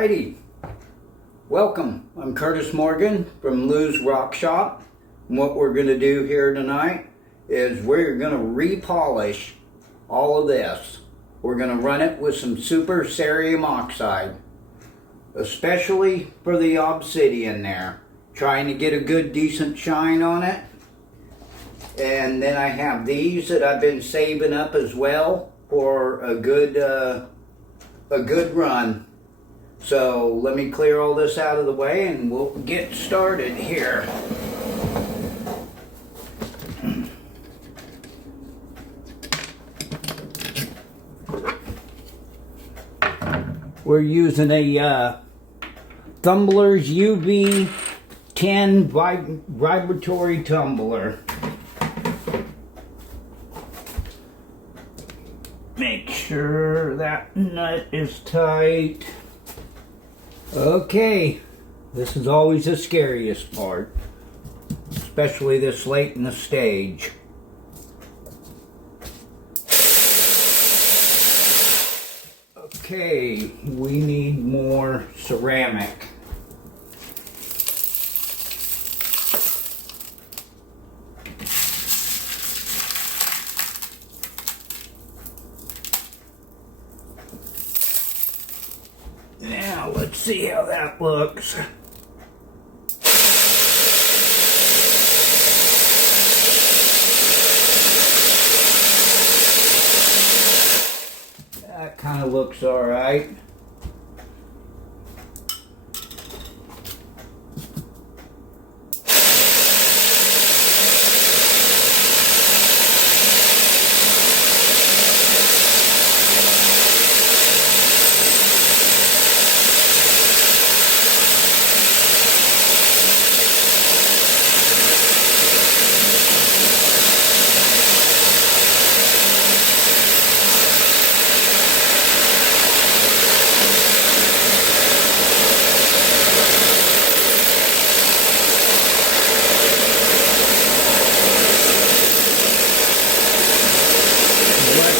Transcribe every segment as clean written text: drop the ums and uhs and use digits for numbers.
Alrighty, welcome. I'm Curtis Morgan from Lou's Rock Shop. And what we're going to do here tonight is we're going to repolish all of this. We're going to run it with some super cerium oxide, especially for the obsidian there. Trying to get a good decent shine on it. And then I have these that I've been saving up as well for a good run. So let me clear all this out of the way and we'll get started here. We're using a Tumbler's UV10 vibratory tumbler. Make sure that nut is tight. Okay, this is always the scariest part, especially this late in the stage. Okay, we need more ceramic. Now, let's see how that looks. That kind of looks all right.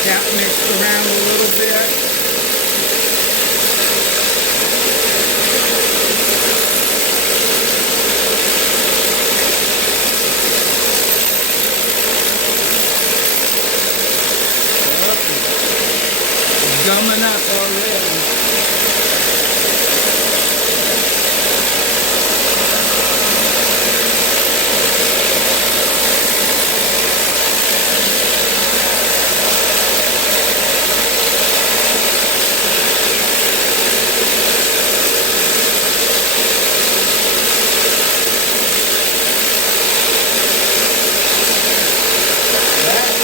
That mixed around a little bit. Oh, gumming up already.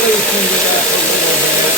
Loosened it up a little bit.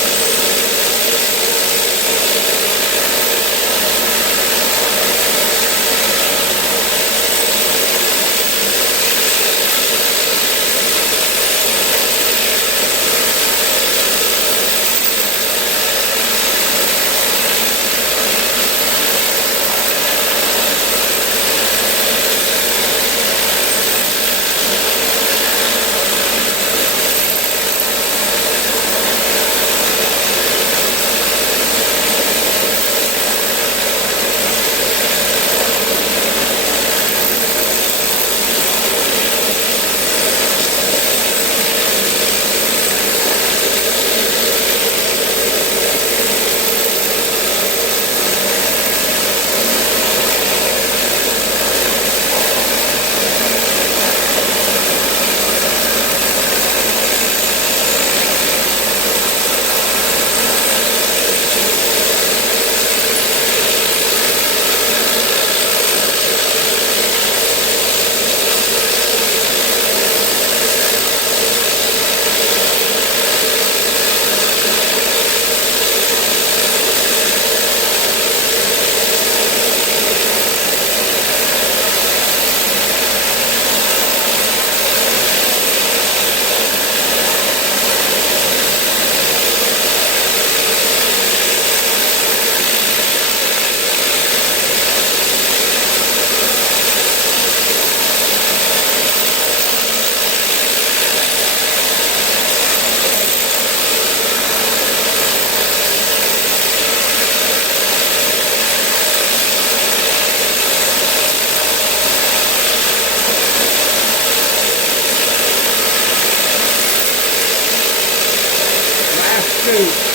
scoop.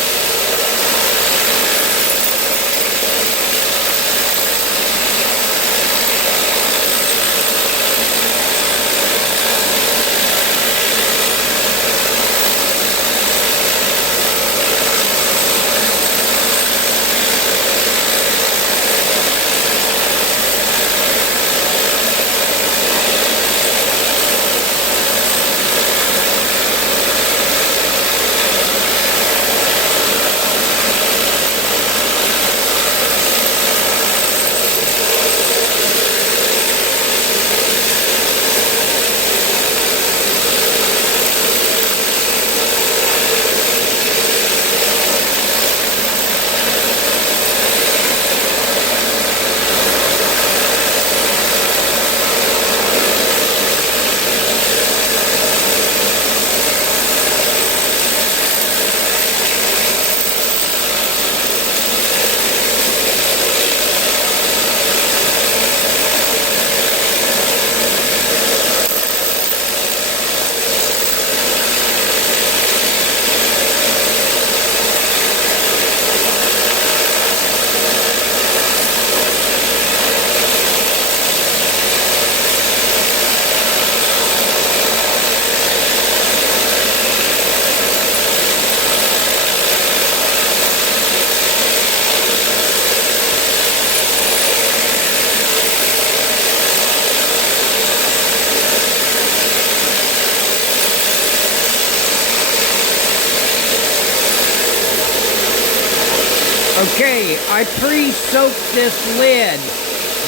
Okay, I pre-soaked this lid.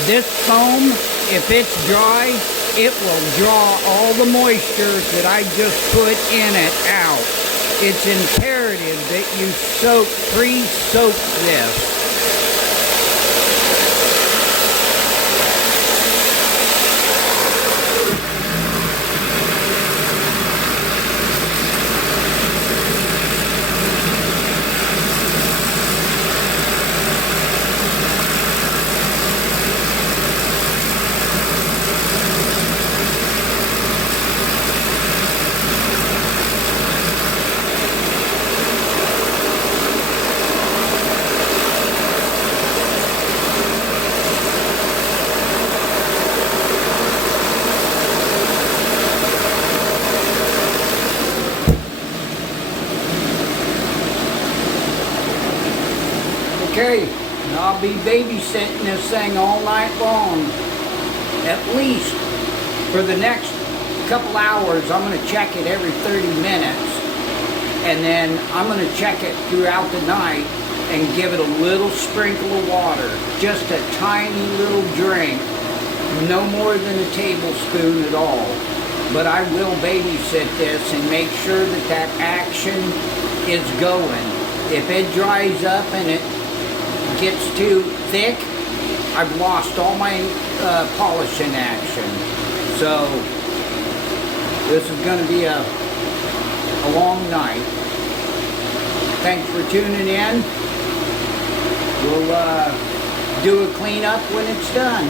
This foam, if it's dry, it will draw all the moisture that I just put in it out. It's imperative that you pre-soak this. Okay, and I'll be babysitting this thing all night long. At least for the next couple hours, I'm going to check it every 30 minutes. And then I'm going to check it throughout the night and give it a little sprinkle of water. Just a tiny little drink. No more than a tablespoon at all. But I will babysit this and make sure that that action is going. If it dries up and it gets too thick, I've lost all my polishing action. So this is going to be a long night. Thanks for tuning in. We'll do a cleanup when it's done.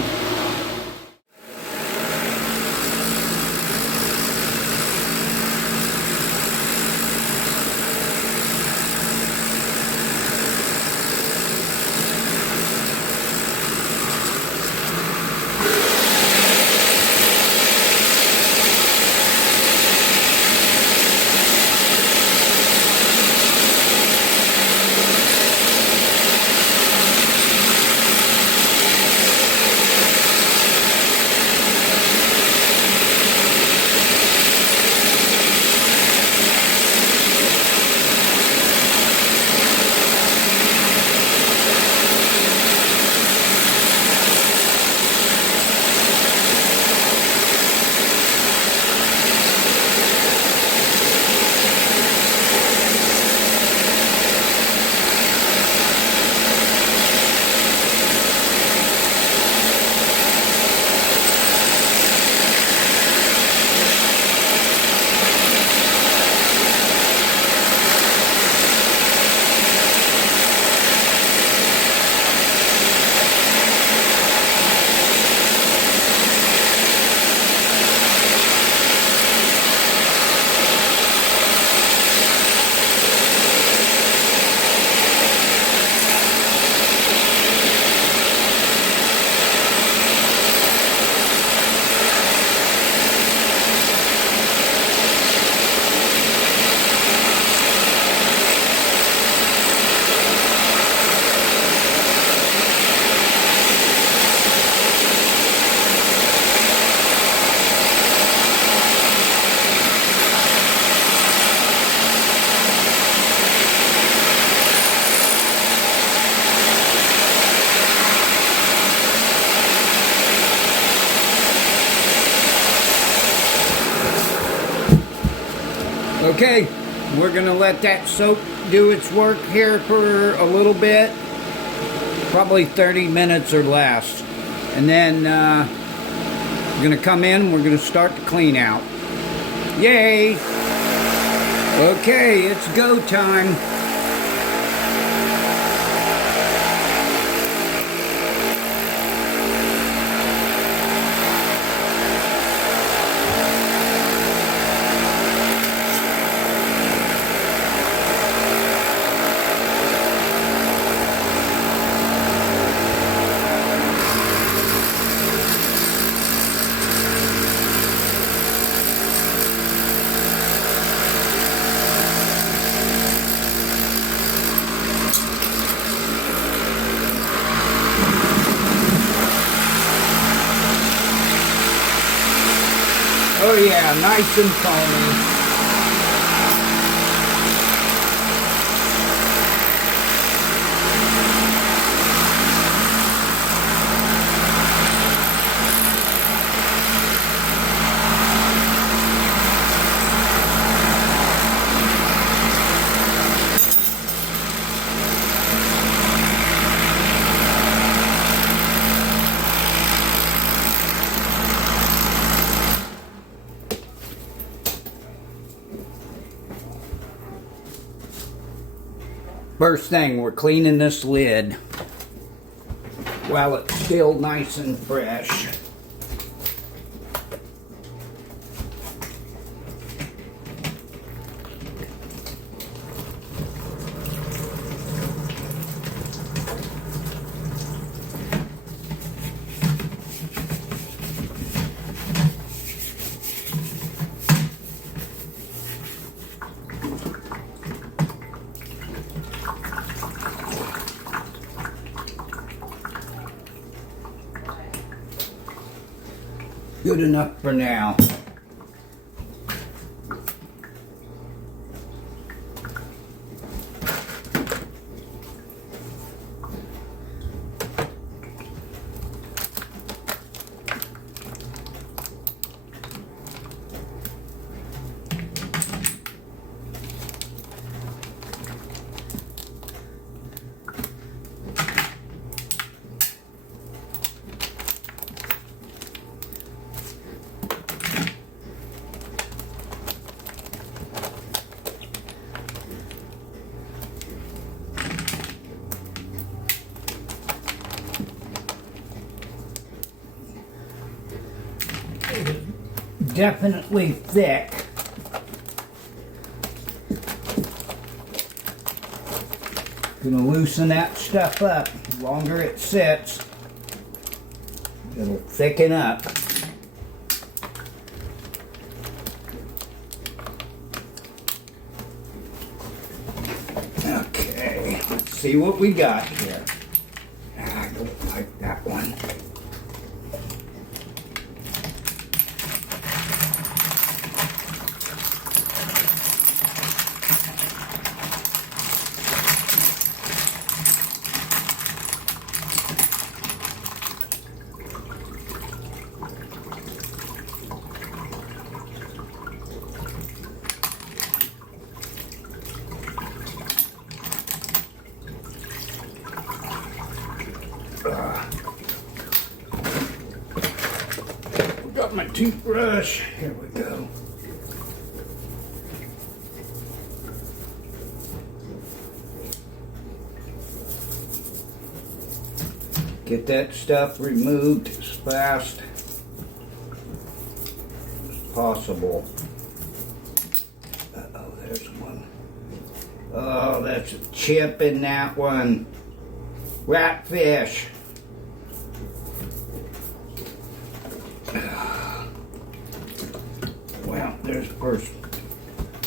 Okay, we're gonna let that soap do its work here for a little bit, probably 30 minutes or less. And then we're gonna come in, we're gonna start the clean out. Yay! Okay, it's go time. Oh yeah, nice and foamy. First thing, we're cleaning this lid while it's still nice and fresh. Good enough for now. Definitely thick. Gonna loosen that stuff up. The longer it sits, it'll thicken up. Okay, let's see what we got here. I don't like that one. Got my toothbrush. Here we go. Get that stuff removed as fast as possible. Uh-oh, there's one. Oh, that's a chip in that one. Ratfish. Well, there's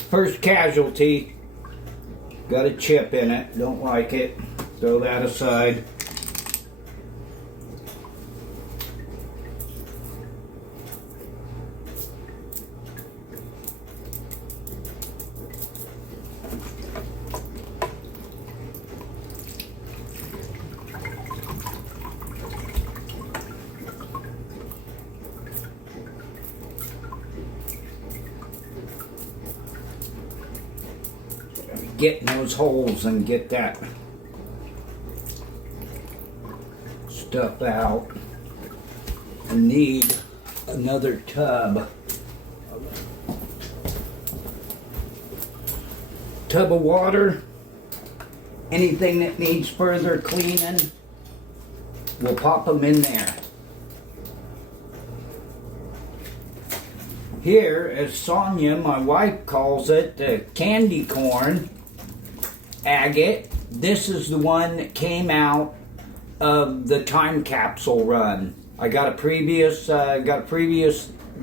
first casualty. Got a chip in it. Don't like it. Throw that aside. get in those holes and get that stuff out. I need another tub. Tub of water. Anything that needs further cleaning, we'll pop them in there. Here, as Sonia, my wife, calls it, the candy corn agate. This is the one that came out of the time capsule run. I got a previous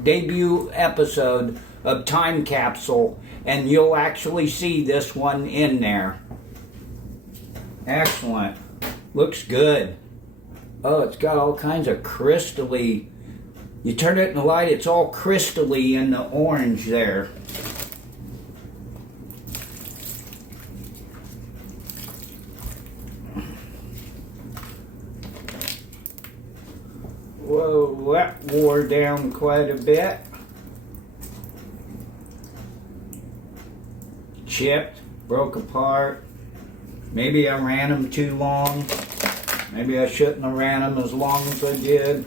debut episode of time capsule, and you'll actually see this one in there. Excellent. Looks good. Oh, it's got all kinds of crystally. You turn it in the light, it's all crystally in the orange there. Whoa, that wore down quite a bit. Chipped, broke apart. Maybe I ran them too long. Maybe I shouldn't have ran them as long as I did.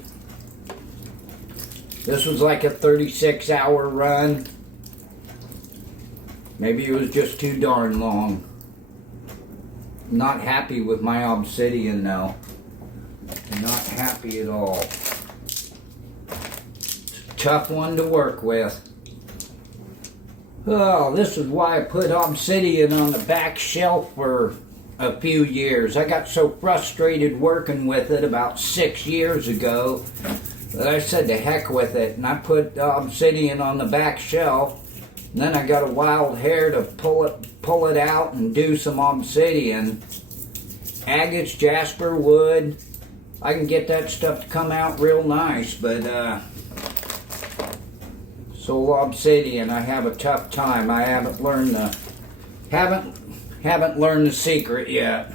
This was like a 36-hour run. Maybe it was just too darn long. Not happy with my obsidian though. Not happy at all. It's a tough one to work with. Oh, this is why I put obsidian on the back shelf for a few years. I got so frustrated working with it about 6 years ago that I said to heck with it, and I put obsidian on the back shelf. And then I got a wild hair to pull it out and do some obsidian. Agates, jasper, wood. I can get that stuff to come out real nice, but so obsidian, I have a tough time. I haven't learned the secret yet.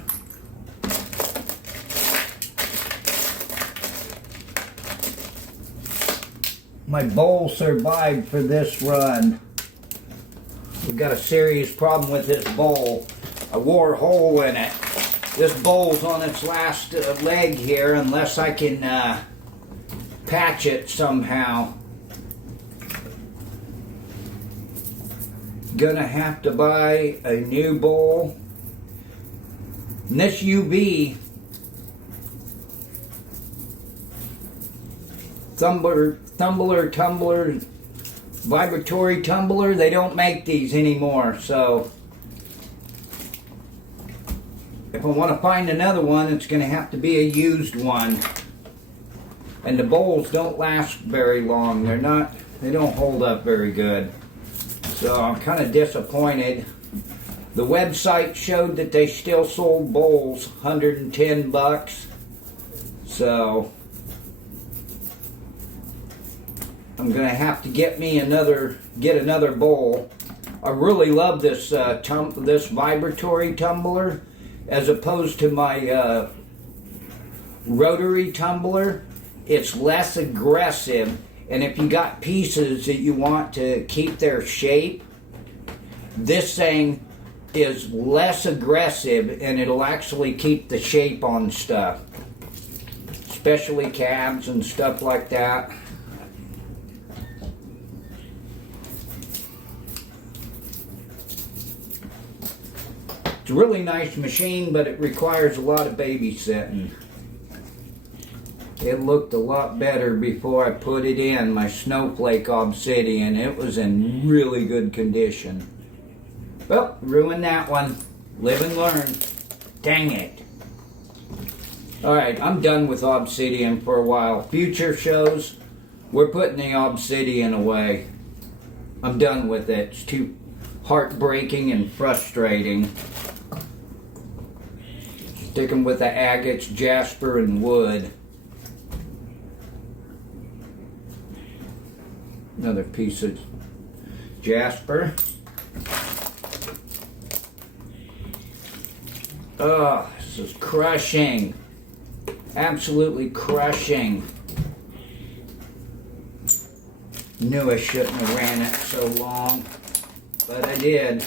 My bowl survived for this run. We've got a serious problem with this bowl. I wore a hole in it. This bowl's on its last leg here unless I can patch it somehow. Gonna have to buy a new bowl. And this UV tumbler, vibratory tumbler, they don't make these anymore, so if I want to find another one, it's going to have to be a used one. And the bowls don't last very long. They don't hold up very good. So I'm kind of disappointed. The website showed that they still sold bowls, $110. So I'm going to have to get another bowl. I really love this this vibratory tumbler as opposed to my rotary tumbler. It's less aggressive, and if you got pieces that you want to keep their shape, this thing is less aggressive and it'll actually keep the shape on stuff, especially cabs and stuff like that. It's a really nice machine, but it requires a lot of babysitting. It looked a lot better before I put it in, my snowflake obsidian. It was in really good condition. Well, ruined that one. Live and learn. Dang it. Alright, I'm done with obsidian for a while. Future shows, we're putting the obsidian away. I'm done with it. It's too heartbreaking and frustrating. Sticking with the agates, jasper, and wood. Another piece of jasper. Oh, this is crushing. Absolutely crushing. Knew I shouldn't have ran it so long, but I did.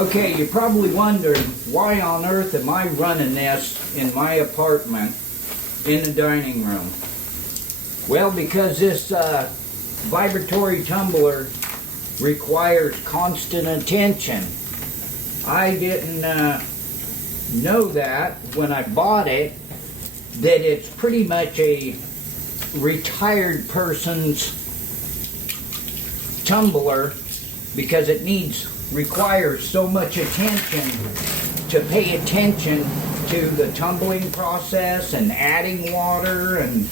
Okay, you're probably wondering, why on earth am I running this in my apartment in the dining room? Well, because this vibratory tumbler requires constant attention. I didn't know that when I bought it, that it's pretty much a retired person's tumbler, because it requires so much attention to pay attention to the tumbling process and adding water, and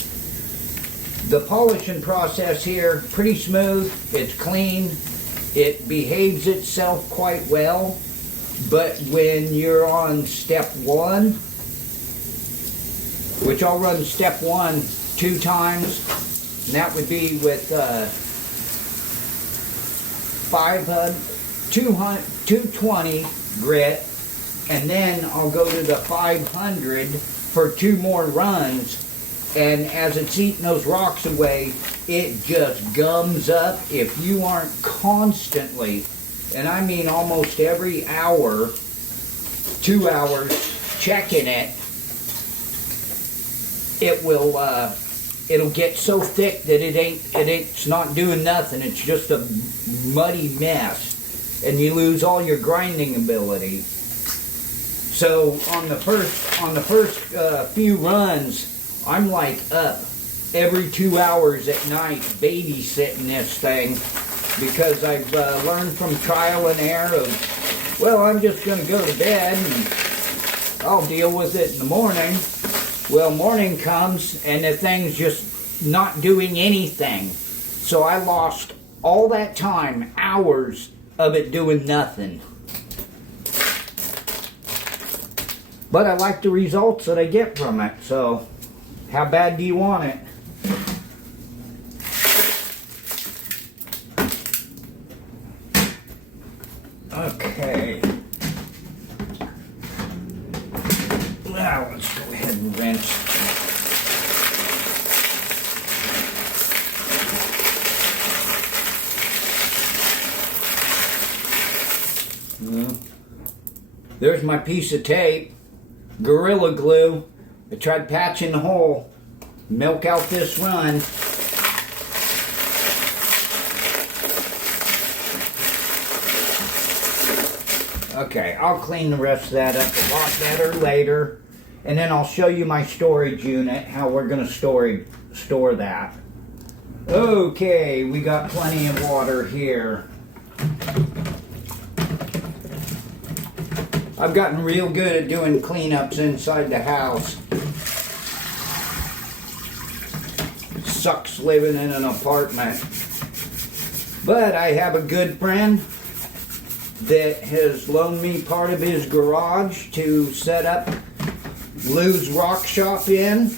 the polishing process here pretty smooth. It's clean, it behaves itself quite well. But when you're on step 1, which I'll run step 1 2 times, and that would be with 220 grit, and then I'll go to the 500 for 2 more runs, and as it's eating those rocks away, it just gums up. If you aren't constantly, and I mean almost every hour, 2 hours, checking it, it will it'll get so thick that it's not doing nothing. It's just a muddy mess, and you lose all your grinding ability. So on the first few runs, I'm like up every 2 hours at night babysitting this thing, because I've learned from trial and error of, well, I'm just going to go to bed and I'll deal with it in the morning. Well, morning comes and the thing's just not doing anything. So I lost all that time, hours of it doing nothing. But I like the results that I get from it, so how bad do you want it? Okay. Now let's go ahead and rinse. There's my piece of tape, Gorilla Glue. I tried patching the hole, milk out this run. Okay, I'll clean the rest of that up a lot better later, and then I'll show you my storage unit, how we're going to store that. Okay, we got plenty of water here. I've gotten real good at doing cleanups inside the house. Sucks living in an apartment. But I have a good friend that has loaned me part of his garage to set up Lou's Rock Shop in,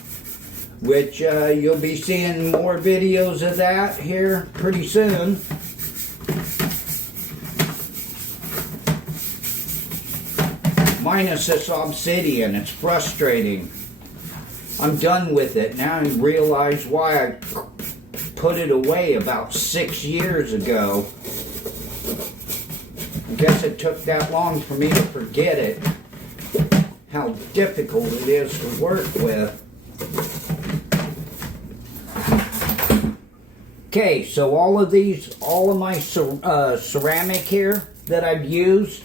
which you'll be seeing more videos of that here pretty soon. Minus this obsidian, it's frustrating. I'm done with it. Now I realize why I put it away about 6 years ago. I guess it took that long for me to forget it. How difficult it is to work with. Okay, so all of my ceramic here that I've used,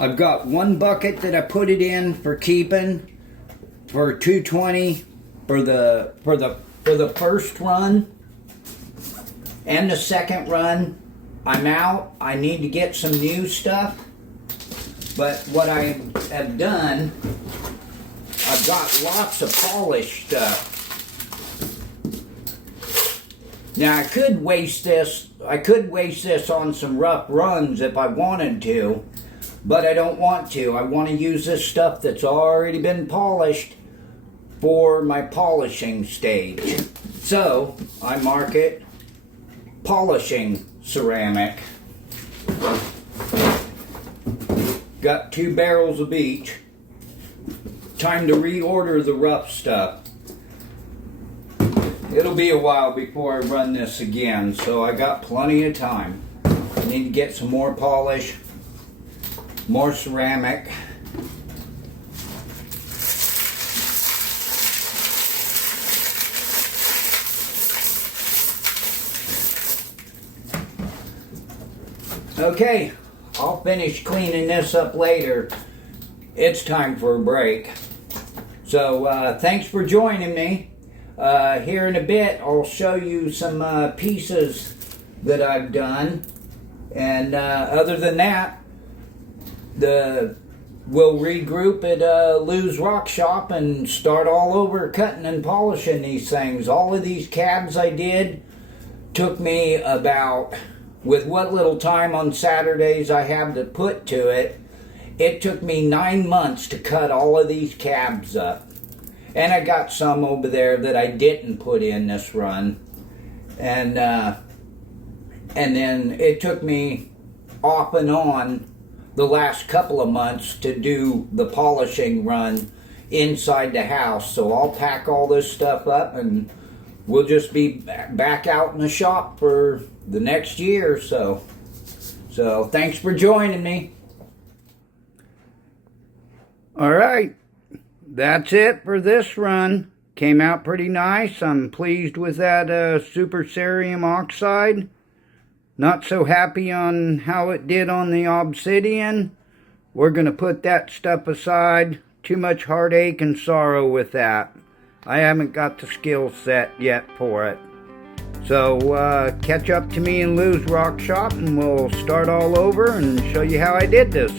I've got one bucket that I put it in for keeping for 220 for the first run, and the second run I'm out. I need to get some new stuff. But what I have done, I've got lots of polished stuff. Now I could waste this on some rough runs if I wanted to. But I don't want to. I want to use this stuff that's already been polished for my polishing stage. So, I mark it polishing ceramic. Got 2 barrels of each. Time to reorder the rough stuff. it'll be a while before I run this again, so I got plenty of time. I need to get some more polish, more ceramic. Okay, I'll finish cleaning this up later. It's time for a break. So thanks for joining me. Here in a bit I'll show you some pieces that I've done. And other than that, we'll regroup at Lou's Rock Shop and start all over cutting and polishing these things. All of these cabs I did took me about, with what little time on Saturdays I have to put to it, it took me 9 months to cut all of these cabs up. And I got some over there that I didn't put in this run. And then it took me off and on the last couple of months to do the polishing run inside the house. So I'll pack all this stuff up and we'll just be back out in the shop for the next year or so. So thanks for joining me. All right, that's it for this run. Came out pretty nice. I'm pleased with that super cerium oxide. Not so happy on how it did on the obsidian. We're going to put that stuff aside. Too much heartache and sorrow with that. I haven't got the skill set yet for it. So catch up to me in Lou's Rock Shop and we'll start all over and show you how I did this.